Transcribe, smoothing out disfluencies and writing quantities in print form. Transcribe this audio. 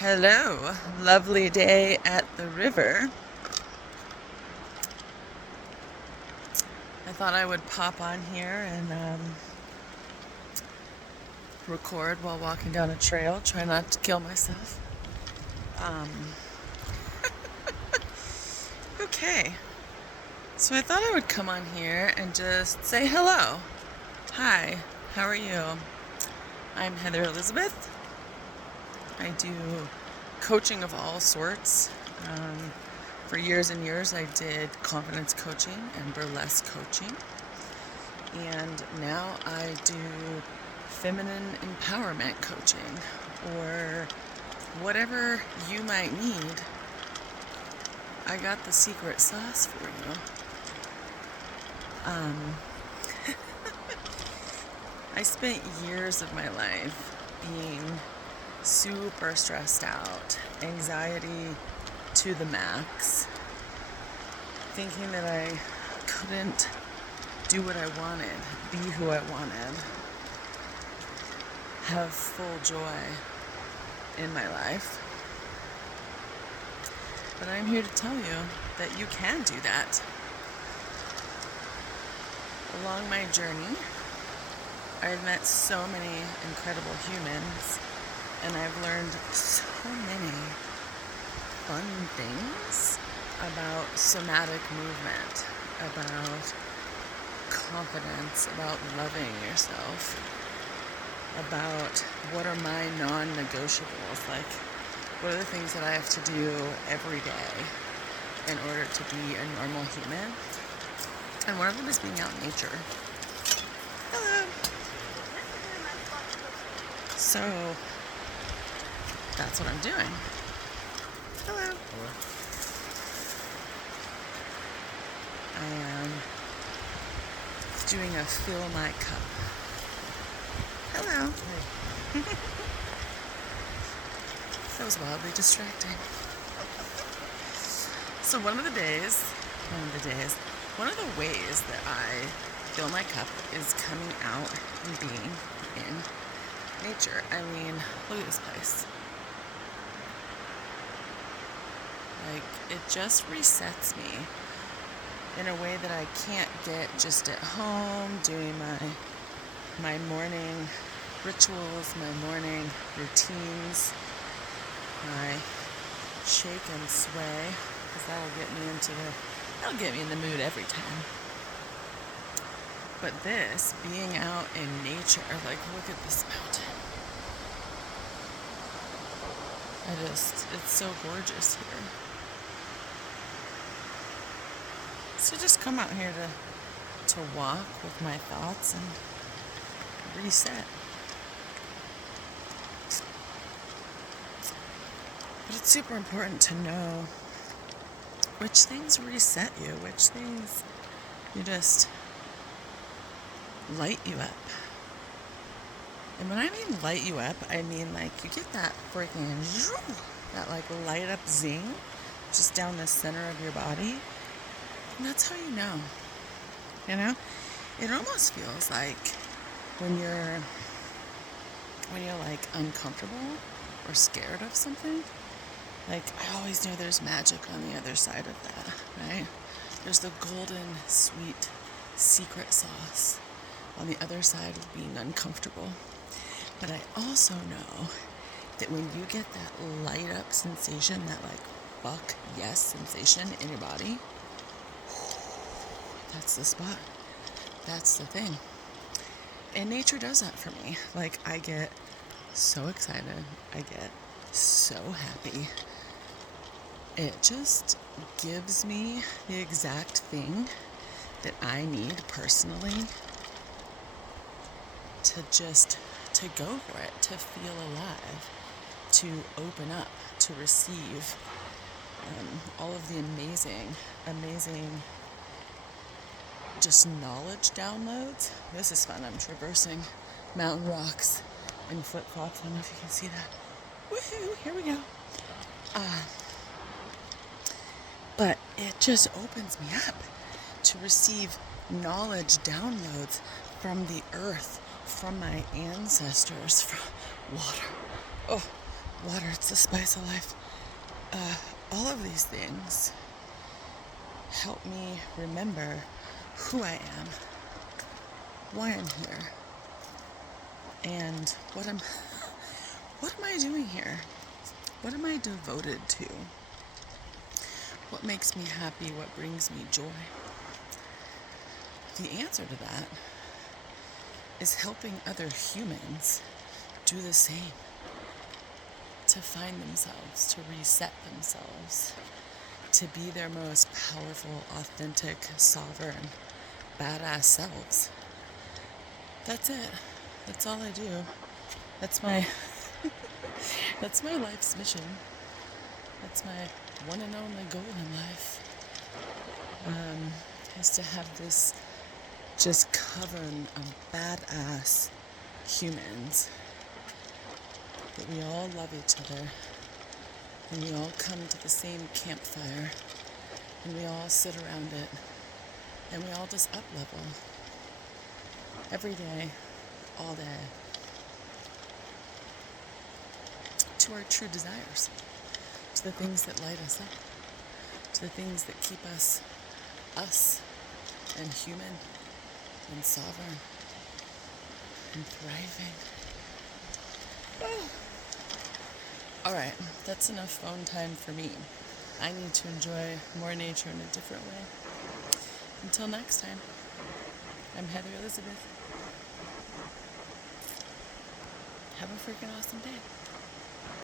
Hello, lovely day at the river. I thought I would pop on here and record while walking down a trail. Try not to kill myself. Um, okay, so I thought I would come on here and just say hello. Hi, how are you? I'm Heather Elizabeth. I do coaching of all sorts. For years and years, I did confidence coaching and burlesque coaching. And now I do feminine empowerment coaching, or whatever you might need. I got the secret sauce for you. I spent years of my life being super stressed out, anxiety to the max, thinking that I couldn't do what I wanted, be who I wanted, have full joy in my life. But I'm here to tell you that you can do that. Along my journey, I've met so many incredible humans, and I've learned so many fun things about somatic movement, about confidence, about loving yourself, about what are my non-negotiables, like what are the things that I have to do every day in order to be a normal human. And one of them is being out in nature. Hello. So that's what I'm doing. Hello. I am doing a fill my cup. Hello. That was wildly distracting. So one of the ways that I fill my cup is coming out and being in nature. I mean, look at this place. Like, it just resets me in a way that I can't get just at home doing my morning rituals, my morning routines, my shake and sway, because that'll get me in the mood every time. But this, being out in nature, like, look at this mountain. It's so gorgeous here. So just come out here to walk with my thoughts and reset. But it's super important to know which things reset you, which things you just light you up. And when I mean light you up, I mean like you get that that like light up zing just down the center of your body. And that's how you know. You know? It almost feels like when you're like uncomfortable or scared of something, like I always know there's magic on the other side of that, right? There's the golden, sweet, secret sauce on the other side of being uncomfortable. But I also know that when you get that light up sensation, that like fuck yes sensation in your body, that's the spot. That's the thing. And nature does that for me. Like, I get so excited. I get so happy. It just gives me the exact thing that I need personally to go for it, to feel alive, to open up, to receive all of the amazing just knowledge downloads. This is fun. I'm traversing mountain rocks in flip-flops. I don't know if you can see that. Woohoo! Here we go. But it just opens me up to receive knowledge downloads from the earth, from my ancestors, from water. Oh, Water, it's the spice of life. All of these things help me remember who I am, why I'm here, and what am I doing here? What am I devoted to? What makes me happy? What brings me joy? The answer to that is helping other humans do the same, to find themselves, to reset themselves, to be their most powerful, authentic, sovereign, badass selves. That's it. That's all I do. That's my that's my life's mission. That's my one and only goal in life. Is to have this just coven of badass humans, that we all love each other, and we all come to the same campfire, and we all sit around it, and we all just up level every day, all day, to our true desires, to the things that light us up, to the things that keep us and human and sovereign and thriving. All right, that's enough phone time for me. I need to enjoy more nature in a different way. Until next time, I'm Heather Elizabeth. Have a freaking awesome day.